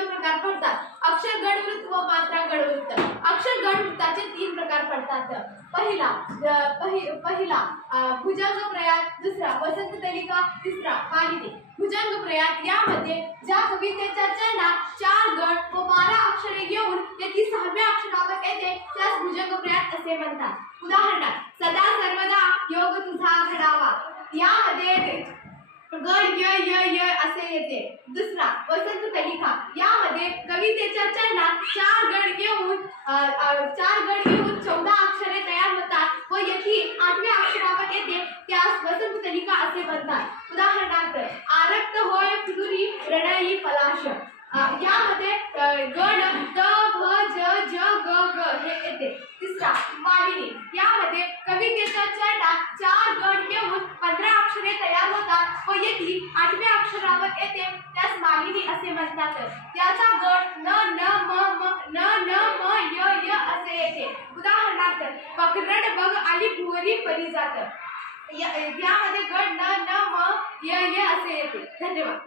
दोन प्रकार पडतात, अक्षर गणवृत्त व मात्रा गणवृत्त। अक्षर गणवृत्ताचे तीन प्रकार पडतात। पहिला भुजंग प्रयात, दुसरा वसंत तलिका, तिसरा मालिनी। भुजंग प्रयात यामध्ये ज्या कवितेच्या चरणात 4 गण व 12 अक्षरे येऊन ती 6व्या अक्षरावर येते त्यास भुजंग प्रयात असे म्हणतात। उदाहरणार्थ सदा सर्वदा योग तुझा घडावा यामध्ये गण य य य असे येते। दुसरा वसंत तलिका यामध्ये कवितेच्या चरणात 4 गण येऊन 14 अक्षरे तयार होतात व येथे 8व्या अक्षरावर येते त्यास वसंत तलिका असे म्हणतात। उदाहरणार्थ आरक्त होय फुलुरी प्रणयी पलाश यामध्ये गण द भ ज ज ग ग हे येते। तिसरा मालिनी यामध्ये कवितेच्या चरणात 4 गण येऊन 15 अक्षरे तयार होतात व येथे 8व्या अक्षरावर येते त्यास मालिनी असे म्हणतात। त्याचा गण न न म म न न म य य असे येते। उदाहरणार्थ पकरड बघ आली भुवरी परिजात यामध्ये गण न न म य य असे येते। धन्यवाद।